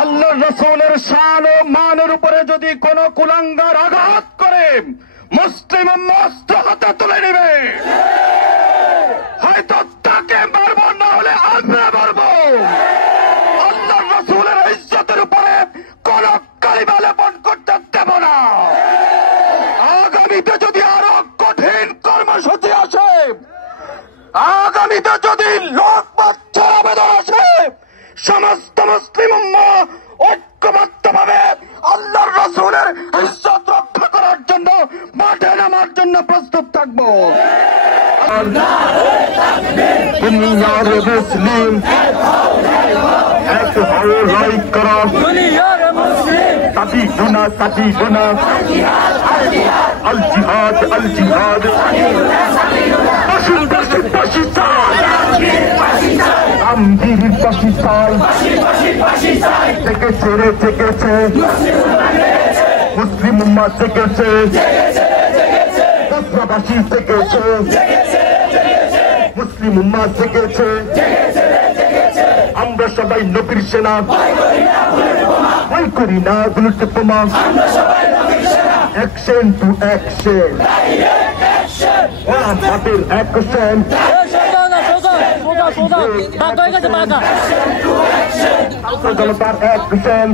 আল্লাহ রাসূলের শান ও মানের উপরে যদি কোন কুলাঙ্গার আঘাত করে মুসলিম অস্ত্র হাতে তুলে নেবে, হয়তো তাকে মারবো, না হলে আমরা মারবো। আল্লাহ রাসূলের ইজ্জতের উপরে কোন কালিমা লেপন করতে দেব না। আগামীতে যদি আরো কঠিন কর্মসূচি আসে, আগামীতে যদি লোকমত আবেদন আসে, সমস্ত মুসলিম উম্মাহ ঐক্যবদ্ধভাবে আল্লাহর রাসূলের ইজ্জত রক্ষা করার জন্য মাঠে নামার জন্য প্রস্তুত থাকবো। দুনিয়ার মুসলিম এক হও, লড়াই করো। সাথী গুনা আল জিহাদ আমগির পাকিস্তান জেগেছে মুসলিম উম্মাহ জেগেছে, বসরাবাসী জেগেছে, মুসলিম উম্মাহ জেগেছে। আমরা সবাই নবীর সেনা, ভয় করি না বুলেট বোমা। অ্যাকশন টু অ্যাকশন, আমাদের অ্যাকশন। জনতার অ্যাকশন,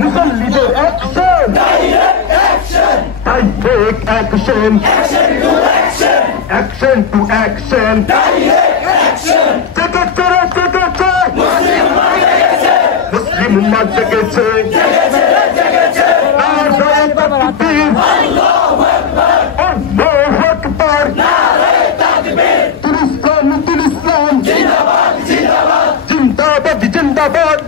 মুসল্লিদের action, direct action, action to action. মুসলিম উম্মাহ জেগেছে, জিন্দাবাদ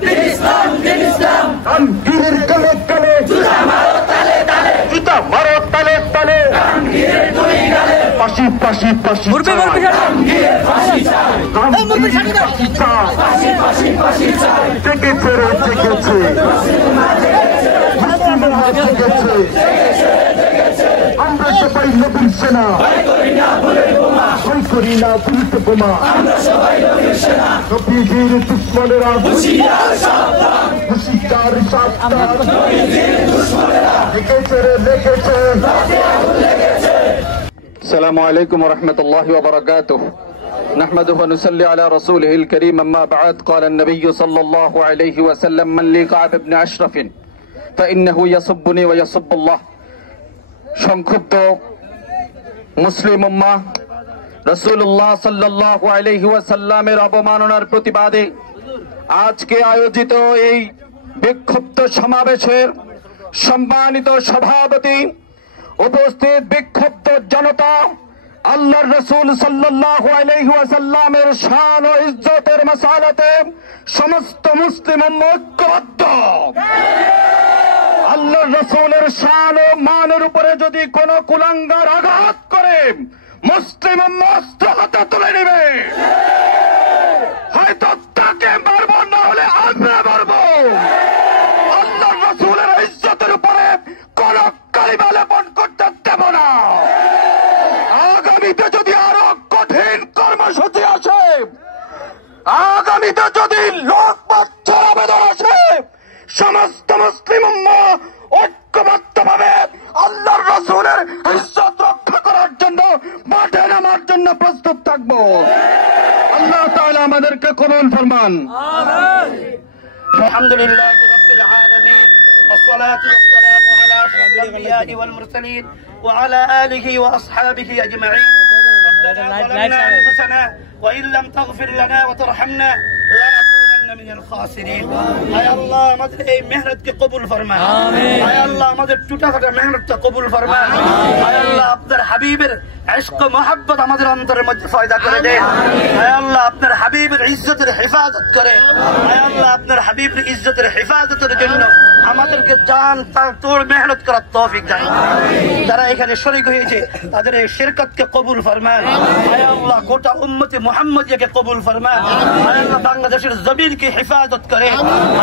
আমগিরের গলে গলে, জুতা মারো তালে তালে, পাশি জেগেছে রে জেগেছে, আমরা সবাই নবীর সেনা, ভয় করি না বুলেট বোমা। নবীর দুশ্মনেরা হুঁশিয়ার সাবধান, লেগেছে রে লেগেছে। السلام عليكم ورحمة الله وبركاته. نحمده ونصلي على رسوله الكريم. أما بعد، قال النبي صلى الله عليه وسلم: من لي كعب بن أشرف فإنه يسبني ويسب الله. সংক্ষুব্ধ মুসলিম উম্মাহ রাসূলুল্লাহ সাল্লাল্লাহু আলাইহি ওয়াসাল্লামের অবমাননার প্রতিবাদে আজকে আয়োজিত এই বিক্ষুব্ধ সমাবেশের সম্মানিত সভাপতি, উপস্থিত বিক্ষুব্ধ জনতা, আল্লাহর রাসূল সাল্লাল্লাহু আলাইহি ওয়াসাল্লামের শান ও ইজ্জতের মাসালাতে সমস্ত মুসলিম উম্মাহ ঐক্যবদ্ধ। আল্লাহর রাসূলের শান ও মানের উপরে যদি কোন কুলাঙ্গার আঘাত করে মুসলিম উম্মাহ অস্ত্র হাতে তুলে নেবে, হয়তো তাকে মারবো, না হলে আমরা মারবো। আল্লাহর রাসূলের ইজ্জতের উপরে কোন কালিমা লেপন করতে দেব না। আগামীতে যদি আরো কঠিন কর্মসূচি আসে, আগামীতে যদি লোকমত আবেদন আসে, সমস্ত মুসলিম উম্মাহ ঐক্যবদ্ধভাবে আল্লাহর রাসূলের ইজ্জত রক্ষা করার জন্য মাঠে নামার জন্য প্রস্তুত থাকবো। আল্লাহ তাআলা আমাদেরকে কবুল ফরমান। আমিন। আলহামদুলিল্লাহি রাব্বিল আলামিন, والصلاة والسلام على أشرف الأنبياء والمرسلين وعلى آله وأصحابه أجمعين. ربنا ظلمنا أنفسنا وإن لم تغفر لنا وترحمنا لنكونن من الخاسرين. আয় আল্লাহ, আমাদের এই মেহনতকে কবুল ফরমান। আমিন। আয় আল্লাহ, আমাদের টুটাফাটা মেহনতকে কবুল ফরমান। আয় আল্লাহ, আপনার হাবিবের ইশক ও মহব্বত আমাদের অন্তরের মধ্যে পয়দা করে দেন। আয় আল্লাহ, আপনার হাবিবের ইজ্জতের হেফাজত করেন। আয় আল্লাহ, আপনার হাবিবের ইজ্জতের হেফাজতের জন্য আমাদেরকে জান তোর মেহনত করার তৌফিক দান। যারা এখানে শরীক হয়েছে তাদের এই শিরকতকে কবুল ফরমান। আয় আল্লাহ, গোটা উম্মতে মুহাম্মদিয়াকে কবুল ফরমান। আয় আল্লাহ, বাংলাদেশের জমিনকে হেফাজত করে।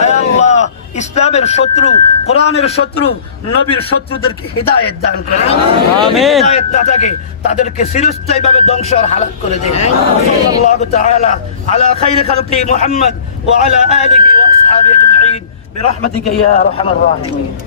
আয় আল্লাহ, ইসলামের শত্রু, কোরআনের শত্রু, নবীর শত্রুদেরকে হিদায়াত দান করেন। আমিন। হিদায়াত না থাকে তাদেরকে চিরস্থায়ীভাবে ধ্বংস আর হালাক করে দেন। সাল্লাল্লাহু তাআলা আলা খায়রি খালকি মুহাম্মদ ওয়া আলা আলিহি ওয়া আসহাবিহি। أجمعين برحمتك يا أرحم الراحمين.